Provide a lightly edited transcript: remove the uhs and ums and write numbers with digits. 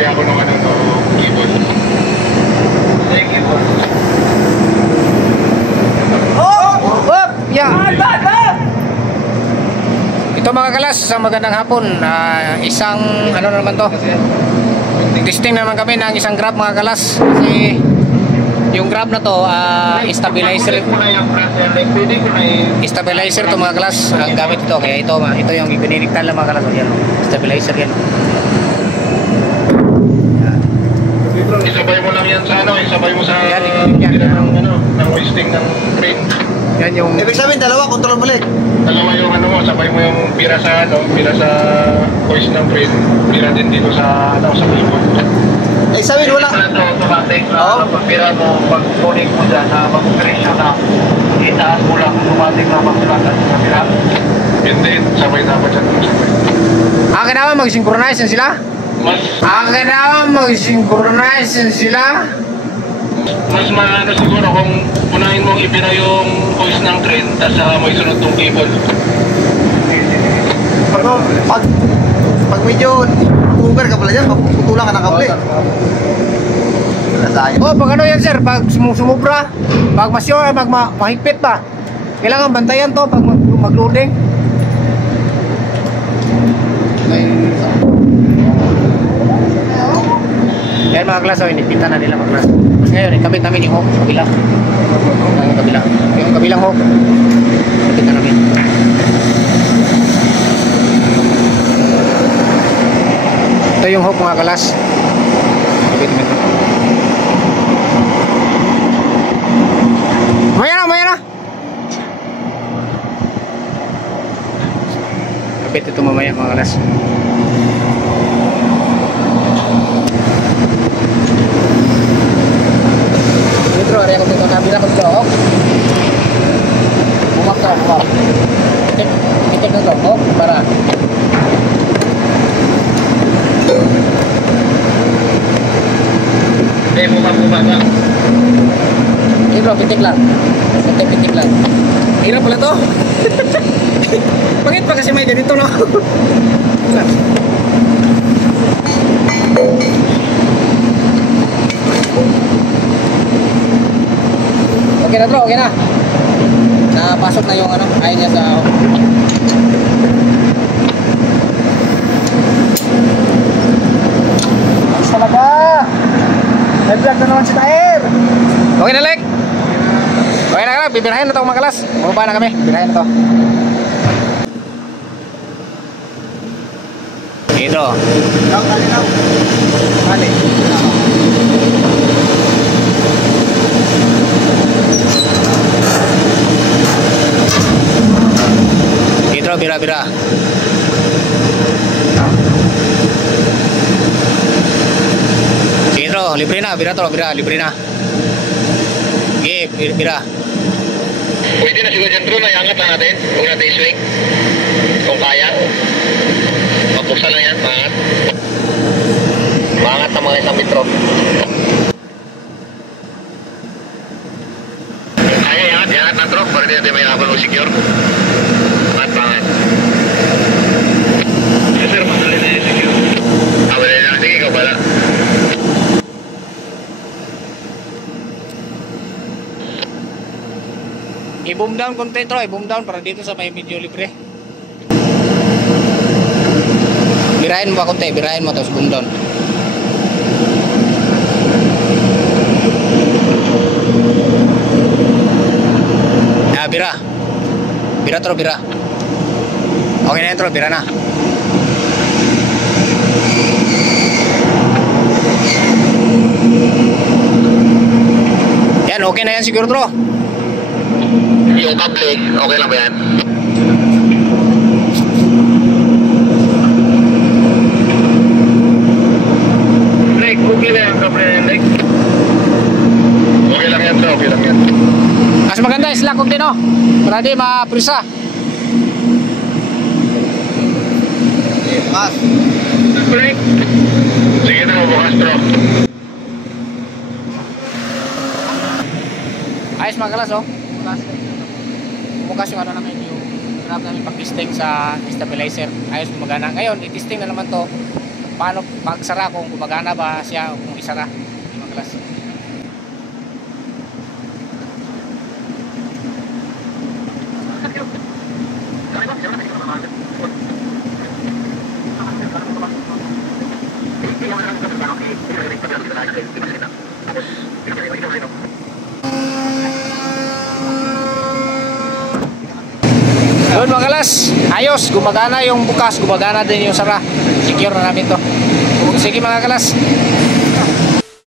Kaya ako nung ano, no, keyboard. Keyboard. Up! Yeah! Ito mga kalas, isang magandang hapon. Isang, ano naman to? Testing naman kami ng isang grab mga kalas. Kasi yung grab na to, stabilizer. Stabilizer to mga kalas. Ang gamit ito. Kaya ito yung ibiniligtan lang mga kalas. Yan, stabilizer yan. Isabay mo lang yan sa ano, isabay mo sa yan, ng hoisting ng crane. Yan yung... Ibig sabihin, dalawa, control balik. Dalawa yung ano mo, sabay mo yung pira sa ano, pira sa hoist ng crane, pira din dito sa ano, sa keyboard. Eh, sabihin, wala. Wala to, automatic na pag pira mo, pag tuning mo dyan, na mag-operation na, itaas mo lang, automatic na mag-sulatan sa pira. Hindi, sabay dapat dyan, sabay. Akin naman mag-synchronize sila. Akin naman mag-synchronize sila. Mas maano siguro kung unahin mong ipira yung hoist ng crane, tapos saka may sunod tong cable. Pag medyo ugar ka pala dyan, maputulang ka ng kable. Oh, pag ano yan sir, pag sumubra, pag mahigpit pa, kailangan bantayan to pag mag-loading. Yan mga klas, inipitan na nila mga klas. Ngayon, ikabit namin yung hook sa kabila. Yung kabilang hook, inipitan namin. Ito yung hook mga klas. Ikabit namin. Maya na! Ikabit ito mamaya mga klas. Bro, ada yang kabila ko dito. Bumak ka, bumak. Itik na to, para. Bumak ka. Bro, pitik lang. Pitik lang. Hirap pala to. Bakit pa kasi may ganito, no? Okay na bro, okay na. Napasok na yung ano, ayaw niya sa... Ayos talaga! May vlog na naman si Tair! Okay na, Lek! Okay na, bibirahin na ito mga kalas. Bumaba na kami, bibirahin na ito. Ito. Kali. Ito, bira. Ito, libre na, libre na. Bira. Pwede na siguro dyan, bro, naiangat lang natin. Huwag natin i-swing. Kung kaya. Mapuksan lang yan, pangat. Pangat na mga 1 metro. Kaya iangat na, bro, para di natin may habang secure. Pangat. Yes, sir, madali na yung secure. Madali na, sige, ikaw pala. I-boom down konti, Troy. Boom down para dito sa may medyo libre. Birahin mo ba konti? Birahin mo tapos boom down. Bira. Bira, Troy, bira. Okay na yan, Troy. Bira na. Yan, okay na yan siguro, Troy. Yung kable, okay lang ba yan? Like, okay na yung kable, like. Okay lang yan, bro, okay lang yan. Mas maganda is lakog din, oh. Para di ma-prisa. Bukas. Sige na, bukas, bro. Ayos mga kalas, oh. Bukas yung ano namin, yung grab namin pag-testing sa stabilizer. Ayos gumagana. Ngayon, i-testing na naman to paano pagsara, kung gumagana ba siya o kung isara. Yung mga kalas. Yun mga kalas, ayos, gumagana yung bukas, gumagana din yung sara. Secure na namin to. Sige mga kalas.